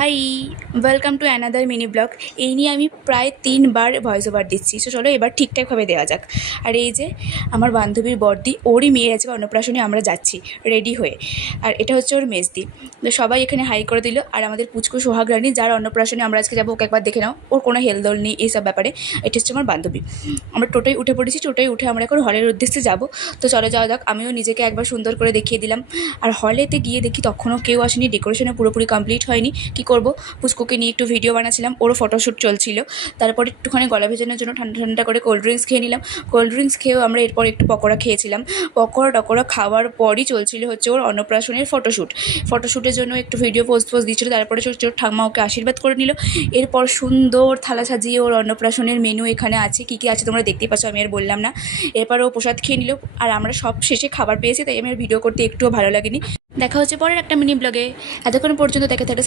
High, welcome to another mini blog. এই নিয়ে আমি প্রায় 3বার ভয়েস ওভার দিচ্ছি। সো চলো এবার ঠিকঠাকভাবে দেওয়া যাক। আর এই যে আমার বান্ধবীর বড়দি, ওরই মেয়ের আজকে অন্নপ্রাশনে আমরা যাচ্ছি রেডি হয়ে। আর এটা হচ্ছে ওর মেজদি। তো সবাই এখানে হাই করে দিল। আর আমাদের পুচকু সোহাগ রানী, যার অন্নপ্রাশনে আমরা আজকে যাবো, ওকে একবার দেখে নাও, ওর কোনো হেলদোল নেই এইসব ব্যাপারে। এটা হচ্ছে আমার বান্ধবী। আমরা টোটোয় উঠে পড়েছি, টোটোয় উঠে আমরা এখন হলের উদ্দেশ্যে যাব। তো চলো যাওয়া যাক। আমিও নিজেকে একবার সুন্দর করে দেখিয়ে দিলাম। আর হলেতে গিয়ে দেখি তখনও কেউ আসেনি, ডেকোরেশনে পুরোপুরি কমপ্লিট হয়নি। কি করব, পুচকুকে নিয়ে একটু ভিডিও বানাচ্ছিলাম, ওরও ফটোশ্যুট চলছিল। তারপর একটুখানি গলা ভেজানোর জন্য ঠান্ডা ঠান্ডা করে কোল্ড ড্রিঙ্কস খেয়ে নিলাম। কোল্ড ড্রিঙ্কস খেয়েও আমরা এরপর একটু পকোড়া খেয়েছিলাম। পকোড়া টকোড়া খাওয়ার পরই চলছিল হচ্ছে ওর অন্নপ্রাশনের ফটোশ্যুটের জন্য একটু ভিডিও পোস্ট দিচ্ছিল। তারপরে ওর ঠাম্মা ওকে আশীর্বাদ করে নিল। এরপর সুন্দর থালা সাজিয়ে ওর অন্নপ্রাশনের মেনু এখানে আছে, কী কী আছে তোমরা দেখতেই পাচ্ছ, আমি আর বললাম না। এরপর ও প্রসাদ খেয়ে নিল। আর আমরা সব শেষে খাবার পেয়েছি, তাই আমি আর ভিডিও করতে একটুও ভালো লাগেনি। দেখা হচ্ছে পরের একটা মিনি ব্লগে। এতক্ষণ পর্যন্ত দেখে থাকলে